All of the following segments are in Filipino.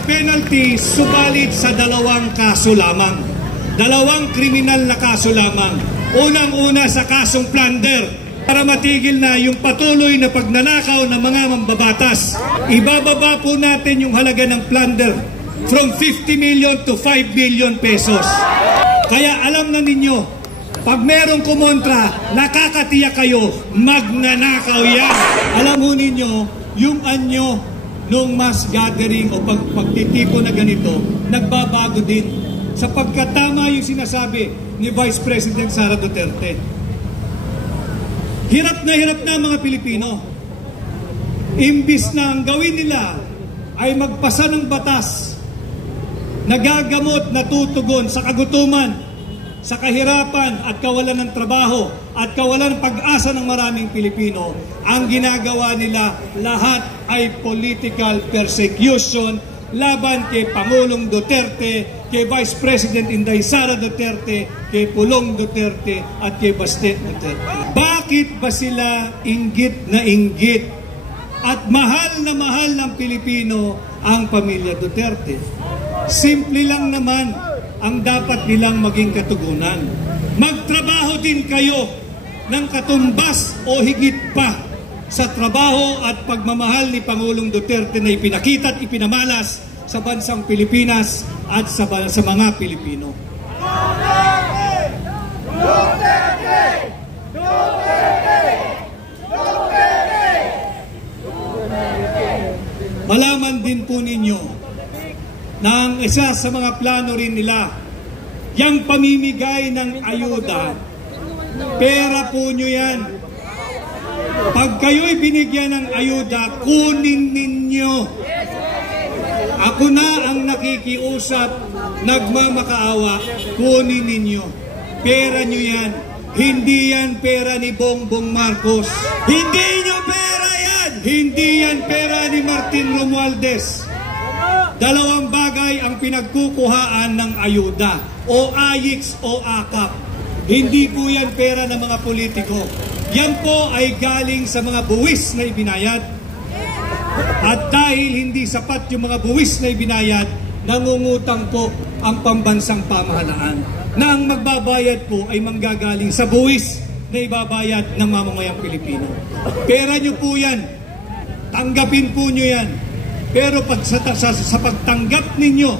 death penalty subalit sa 2 kaso lamang. 2 kriminal na kaso lamang. Unang-una sa kasong plunder para matigil na yung patuloy na pagnanakaw ng mga mambabatas. Ibababa po natin yung halaga ng plunder from 50 million to 5 billion pesos. Kaya alam na ninyo, pag merong kumontra, nakakatiyak kayo, magnanakaw yan. Alam mo ninyo, yung anyo nung mass gathering o pagtitipo na ganito, nagbabago din. Sapagkat tama yung sinasabi ni Vice President Sara Duterte. Hirap na mga Pilipino. Imbis na ang gawin nila ay magpasa ng batas na gagamot na tutugon sa kagutuman, sa kahirapan at kawalan ng trabaho at kawalan ng pag-asa ng maraming Pilipino, ang ginagawa nila lahat ay political persecution laban kay Pangulong Duterte, kay Vice President Inday Sara Duterte, kay Pulong Duterte at kay Baste Duterte. Bakit ba sila inggit na inggit at mahal na mahal ng Pilipino ang pamilya Duterte? Simple lang naman ang dapat nilang maging katugunan. Magtrabaho din kayo ng katumbas o higit pa sa trabaho at pagmamahal ni Pangulong Duterte na ipinakita at ipinamalas sa bansang Pilipinas at sa mga Pilipino. Duterte! Duterte! Duterte! Duterte! Malaman din po ninyo na ang isa sa mga plano rin nila, yung pamimigay ng ayuda, pera po nyo yan. Pag kayo'y binigyan ng ayuda, kunin ninyo. Ako na ang nakikiusap, nagmamakaawa, kunin ninyo. Pera nyo yan. Hindi yan pera ni Bongbong Marcos. Hindi nyo pera yan! Hindi yan pera ni Martin Romualdez. 2 bagay ang pinagkukuhaan ng ayuda, o AYIX o AKAP. Hindi po yan pera ng mga politiko. Yan po ay galing sa mga buwis na ibinayad. At dahil hindi sapat yung mga buwis na ibinayad, nangungutang po ang pambansang pamahalaan na ang magbabayad po ay manggagaling sa buwis na ibabayad ng mamamayang Pilipino. Pera nyo po yan. Tanggapin po nyo yan. Pero sa pagtanggap ninyo,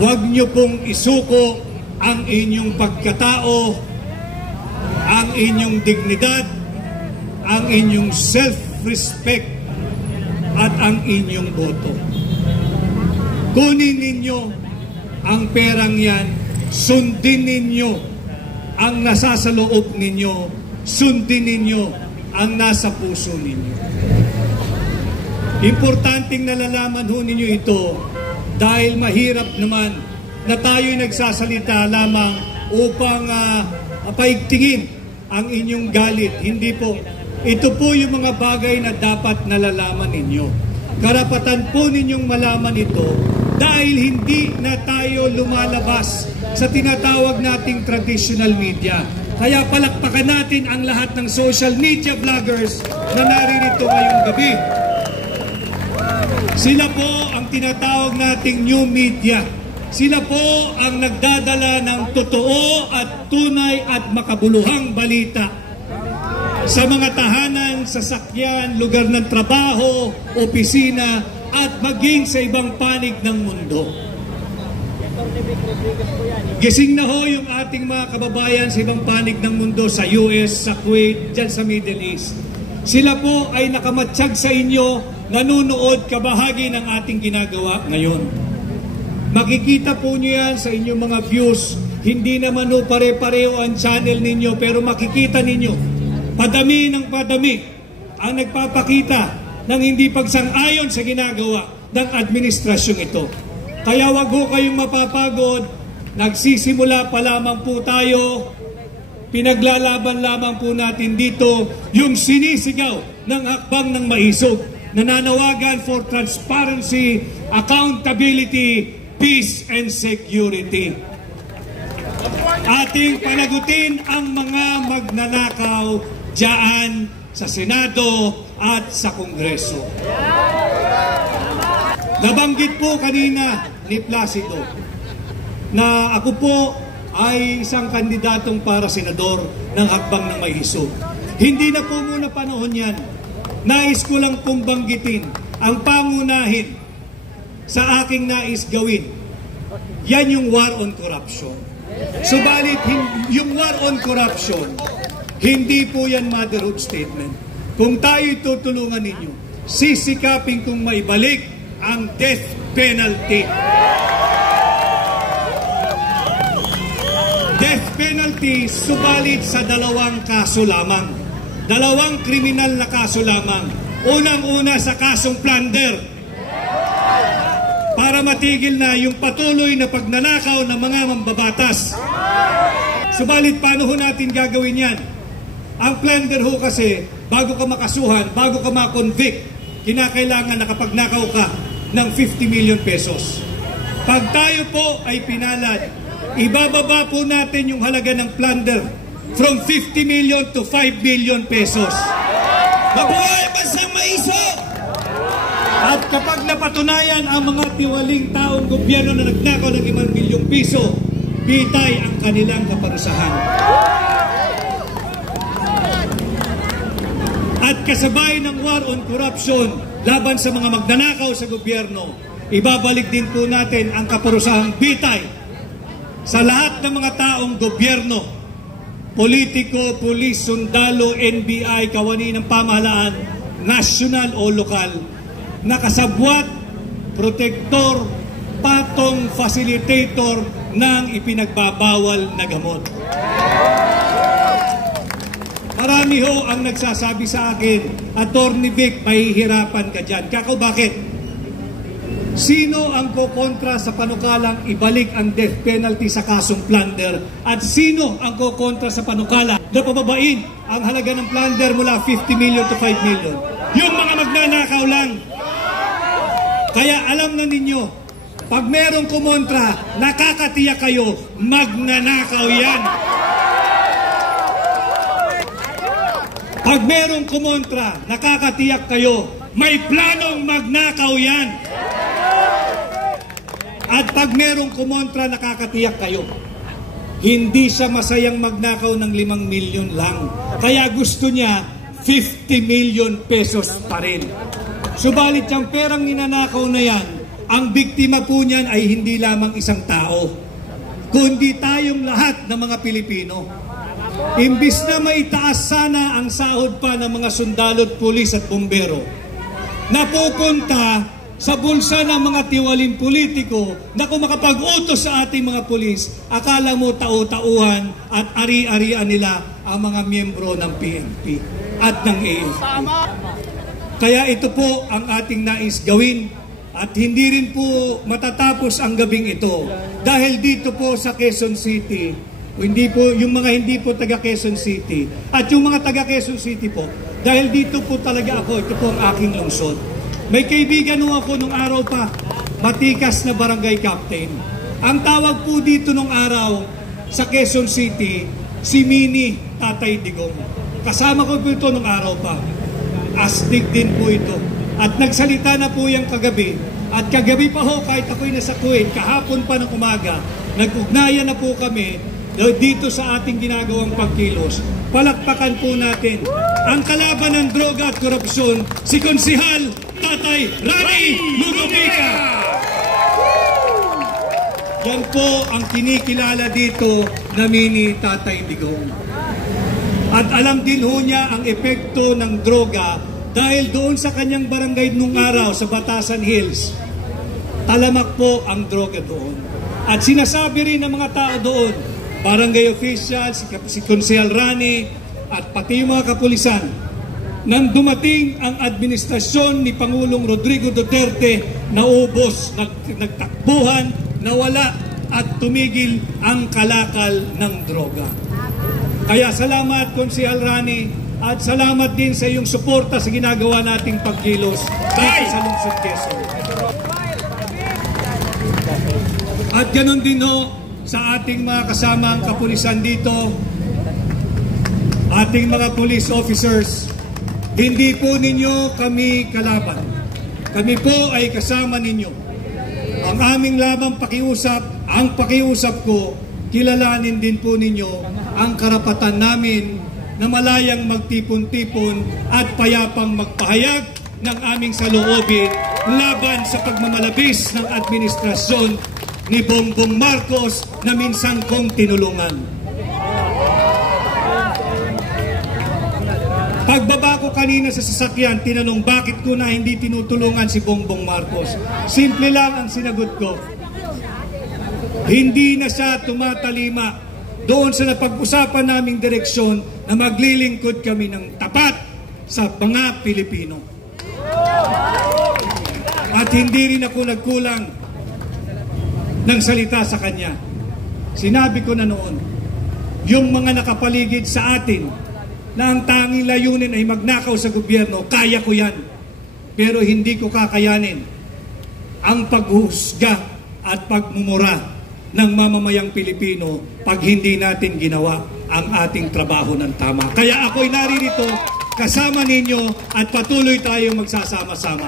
huwag nyo pong isuko ang inyong pagkatao, ang inyong dignidad, ang inyong self-respect, at ang inyong boto. Kunin ninyo ang perang yan, sundin ninyo ang nasa sa loob ninyo, sundin ninyo ang nasa puso ninyo. Importanteng nalalaman ho ninyo ito dahil mahirap naman na tayo'y nagsasalita lamang upang paigtingin ang inyong galit. Hindi po. Ito po yung mga bagay na dapat nalalaman ninyo. Karapatan po ninyong malaman ito dahil hindi na tayo lumalabas sa tinatawag nating traditional media. Kaya palakpakan natin ang lahat ng social media vloggers na naririto ngayong gabi. Sila po ang tinatawag nating new media. Sila po ang nagdadala ng totoo at tunay at makabuluhang balita sa mga tahanan, sasakyan, lugar ng trabaho, opisina, at maging sa ibang panig ng mundo. Gising na ho yung ating mga kababayan sa ibang panig ng mundo, sa US, sa Kuwait, dyan sa Middle East. Sila po ay nakamatsyag sa inyo, nanonood kabahagi ng ating ginagawa ngayon. Makikita po nyo yan sa inyong mga views. Hindi naman ho pare-pareho ang channel ninyo, pero makikita ninyo, padami ng padami ang nagpapakita ng hindi pagsang-ayon sa ginagawa ng administrasyong ito. Kaya wag ho kayong mapapagod, nagsisimula pa lamang po tayo, pinaglalaban lamang po natin dito yung sinisigaw ng hakbang ng maisog, nananawagan for transparency, accountability, peace and security. Ating panagutin ang mga magnanakaw diyan sa Senado at sa Kongreso. Nabanggit po kanina ni Placido na ako po ay isang kandidatong para senador ng hakbang ng may isog. Hindi na po muna panahon yan. Nais ko lang pong banggitin ang pangunahin sa aking nais gawin. Yan yung war on corruption. Subalit, yung war on corruption, hindi po yan motherhood statement. Kung tayo'y tutulungan ninyo, sisikapin kong maibalik ang death penalty. Death penalty, subalit sa 2 kaso lamang. 2 kriminal na kaso lamang. Unang-una sa kasong plunder. Para matigil na yung patuloy na pagnanakaw ng mga mambabatas. Subalit, paano ho natin gagawin yan? Ang plunder ho kasi, bago ka makasuhan, bago ka makonvict, kinakailangan na kapag nakaw ka ng 50 million pesos. Pag tayo po ay pinalad, ibababa po natin yung halaga ng plunder from 50 million to 5 million pesos. Mabuhay Bansang Maisog! At kapag napatunayan ang mga tiwaling taong gobyerno na nagnakaw ng 5 milyong piso, bitay ang kanilang kaparusahan. At kasabay ng war on corruption laban sa mga magnanakaw sa gobyerno, ibabalik din po natin ang kaparusahang bitay sa lahat ng mga taong gobyerno, politiko, pulis, sundalo, NBI, kawani ng pamahalaan, national o lokal, nakasabwat, protektor, patong, facilitator ng ipinagbabawal na gamot. Marami ho ang nagsasabi sa akin, Attorney Vic, mahihirapan ka dyan. Kako, bakit? Sino ang kukontra sa panukalang ibalik ang death penalty sa kasong plunder? At sino ang kukontra sa panukala na pababain ang halaga ng plunder mula 50 million to 5 million? Yung mga magnanakaw lang. Kaya alam na ninyo, pag merong kumontra, nakakatiyak kayo, magnanakaw yan. Pag merong kumontra, nakakatiyak kayo, may planong magnakaw yan. At pag merong kumontra, nakakatiyak kayo, hindi siya masayang magnakaw ng 5 milyon lang. Kaya gusto niya 50 million pesos pa rin. Subalit yung perang ninanakaw na yan, ang biktima po niyan ay hindi lamang isang tao, kundi tayong lahat ng mga Pilipino. Imbis na maitaas sana ang sahod pa ng mga sundalo, pulis at bumbero, napupunta sa bulsa ng mga tiwaling politiko na kung makapag-utos sa ating mga pulis, akala mo tau-tauhan at ari-arian nila ang mga miyembro ng PNP at ng AFP. Kaya ito po ang ating nais gawin at hindi rin po matatapos ang gabing ito dahil dito po sa Quezon City, hindi po, yung mga hindi po taga Quezon City at yung mga taga Quezon City po, dahil dito po talaga ako, ito po ang aking lungsod. May kaibigan nung ako nung araw pa, matikas na barangay captain. Ang tawag po dito nung araw sa Quezon City, si Mini Tatay Digong. Kasama ko po ito nung araw pa. Astig din po ito. At nagsalita na po yung kagabi. At kagabi pa ho, kahit ako'y nasa Kuwait, kahapon pa ng umaga, nag-ugnayan na po kami dito sa ating ginagawang pagkilos. Palakpakan po natin ang kalaban ng droga at korupsyon, si Konsehal Tatay Rani Lurubica. Yan po ang kinikilala dito na Mini Tatay Digong. At alam din ho niya ang epekto ng droga dahil doon sa kanyang barangay nung araw sa Batasan Hills, talamak po ang droga doon. At sinasabi rin ng mga tao doon, barangay officials, si Konsehal Rani, at pati yung mga kapulisan, nang dumating ang administrasyon ni Pangulong Rodrigo Duterte, naubos, nagtakbuhan, nawala at tumigil ang kalakal ng droga. Kaya salamat Konsehal Rani at salamat din sa iyong suporta sa ginagawa nating pagkilos dito sa lungsod Quezon. At ganoon din ho sa ating mga kasamang kapulisan dito, ating mga police officers, hindi po ninyo kami kalaban. Kami po ay kasama ninyo. Ang aming lamang pakiusap, ang pakiusap ko, kilalanin din po ninyo ang karapatan namin na malayang magtipon-tipon at payapang magpahayag ng aming saloobin laban sa pagmamalabis ng administrasyon ni Bongbong Marcos na minsan kong tinulungan. Pagbaba ko kanina sa sasakyan, tinanong bakit ko na hindi tinutulungan si Bongbong Marcos. Simple lang ang sinagot ko. Hindi na siya tumatalima doon sa napag-usapan naming direksyon na maglilingkod kami ng tapat sa mga Pilipino. At hindi rin ako nagkulang ng salita sa kanya. Sinabi ko na noon, yung mga nakapaligid sa atin na ang tanging layunin ay magnakaw sa gobyerno, kaya ko yan. Pero hindi ko kakayanin ang paghusga at pagmumura ng mamamayang Pilipino pag hindi natin ginawa ang ating trabaho ng tama. Kaya ako'y naririto kasama ninyo at patuloy tayong magsasama-sama.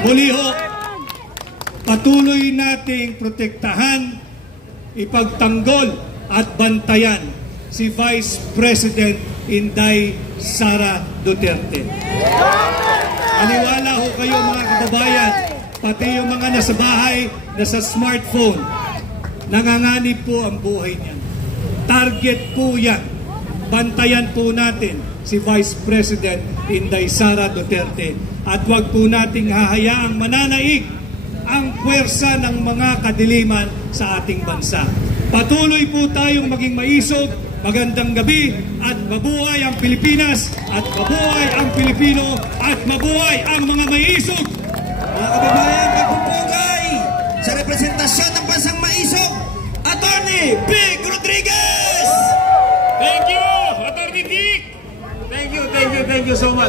Muli ho, patuloy nating protektahan, ipagtanggol at bantayan si Vice President Inday Sara Duterte. Maniwala ho kayo mga kababayan, pati yung mga nasa bahay, nasa smartphone, nanganganib po ang buhay niya. Target po yan. Bantayan po natin si Vice President Inday Sara Duterte at huwag po nating hahayaang mananaig ang puwersa ng mga kadiliman sa ating bansa. Patuloy po tayong maging maisog. Magandang gabi at mabuhay ang Pilipinas at mabuhay ang Pilipino at mabuhay ang mga maisog. Mga kababayan, magpupugay sa representasyon ng bansang maisog, Attorney Vic Rodriguez! Thank you, Attorney Vic! Thank you so much.